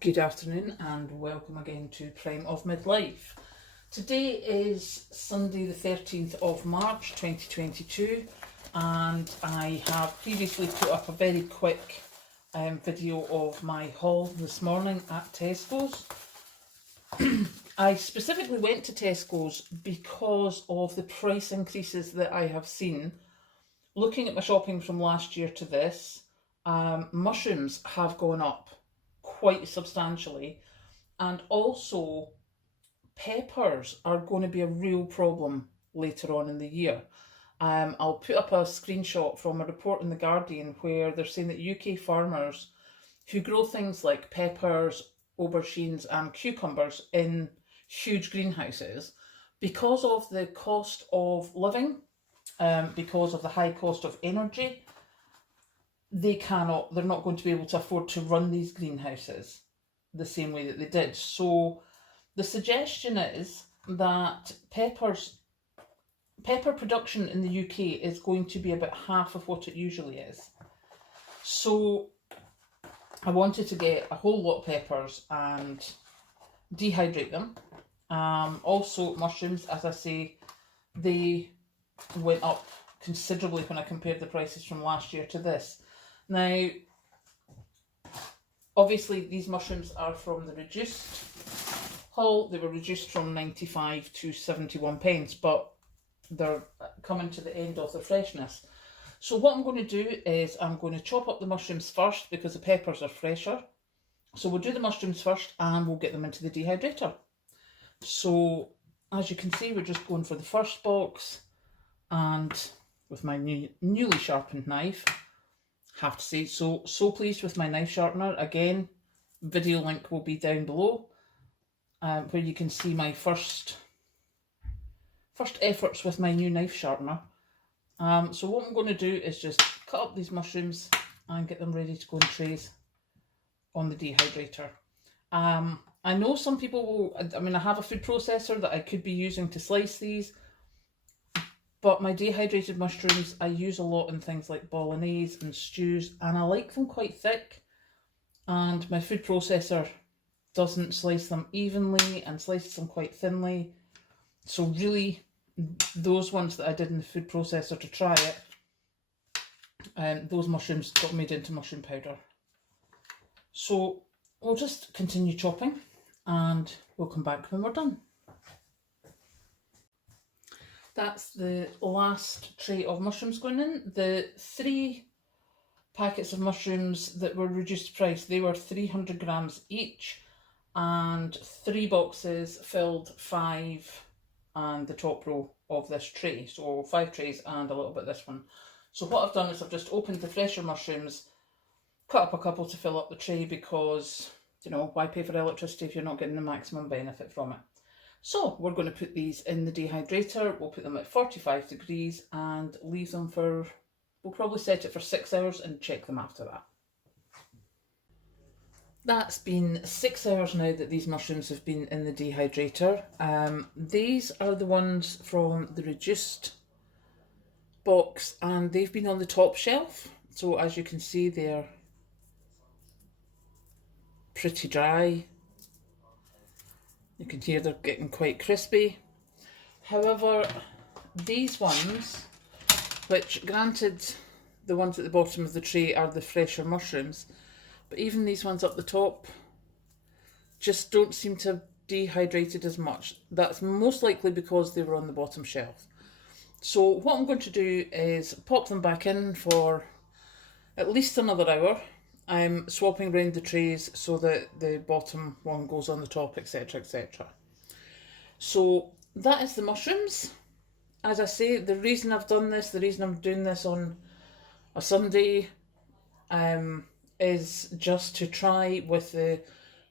Good afternoon and welcome again to Prime of Midlife. Today is Sunday the 13th of March 2022 and I have previously put up a very quick video of my haul this morning at Tesco's. I specifically went to Tesco's because of the price increases that I have seen. Looking at my shopping from last year to this, mushrooms have gone up quite substantially, and also peppers are going to be a real problem later on in the year. I'll put up a screenshot from a report in The Guardian where they're saying that UK farmers who grow things like peppers, aubergines and cucumbers in huge greenhouses, because of the cost of living, because of the high cost of energy, they're not going to be able to afford to run these greenhouses the same way that they did. So the suggestion is that pepper production in the UK is going to be about half of what it usually is. So I wanted to get a whole lot of peppers and dehydrate them. Also mushrooms, as I say, they went up considerably when I compared the prices from last year to this. Now, obviously these mushrooms are from the reduced haul. They were reduced from 95 to 71 pence, but they're coming to the end of their freshness. So what I'm going to do is I'm going to chop up the mushrooms first because the peppers are fresher. So we'll do the mushrooms first and we'll get them into the dehydrator. So as you can see, we're just going for the first box, and with my newly sharpened knife, have to say, so pleased with my knife sharpener. Again, video link will be down below, where you can see my first efforts with my new knife sharpener. So what I'm going to do is just cut up these mushrooms and get them ready to go in trays on the dehydrator. I know some people will, I have a food processor that I could be using to slice these, but my dehydrated mushrooms I use a lot in things like bolognese and stews, and I like them quite thick, and my food processor doesn't slice them evenly and slices them quite thinly. So really, those ones that I did in the food processor to try it, those mushrooms got made into mushroom powder. So we'll just continue chopping and we'll come back when we're done. That's the last tray of mushrooms going in. The 3 packets of mushrooms that were reduced price, they were 300 grams each, and 3 boxes filled 5 and the top row of this tray. So 5 trays and a little bit this one. So what I've done is I've just opened the fresher mushrooms, cut up a couple to fill up the tray because, why pay for electricity if you're not getting the maximum benefit from it? So we're going to put these in the dehydrator. We'll put them at 45 degrees and leave them we'll probably set it for 6 hours and check them after that. That's been 6 hours now that these mushrooms have been in the dehydrator. These are the ones from the reduced box, and they've been on the top shelf. So as you can see, they're pretty dry. You can hear they're getting quite crispy. However, these ones, which granted the ones at the bottom of the tray are the fresher mushrooms, but even these ones up the top just don't seem to have dehydrated as much. That's most likely because they were on the bottom shelf. So what I'm going to do is pop them back in for at least another hour. I'm swapping around the trays so that the bottom one goes on the top, etc, etc. So that is the mushrooms. As I say, the reason I've done this, the reason I'm doing this on a Sunday, is just to try with the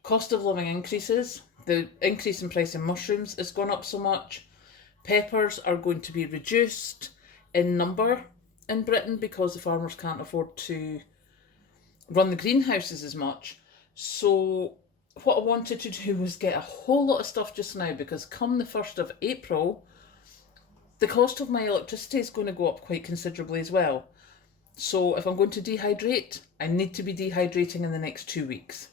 cost of living increases. The increase in price in mushrooms has gone up so much. Peppers are going to be reduced in number in Britain because the farmers can't afford to run the greenhouses as much. So what I wanted to do was get a whole lot of stuff just now, because come the 1st of April, the cost of my electricity is going to go up quite considerably as well. So if I'm going to dehydrate, I need to be dehydrating in the next 2 weeks.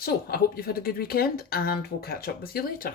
So I hope you've had a good weekend and we'll catch up with you later.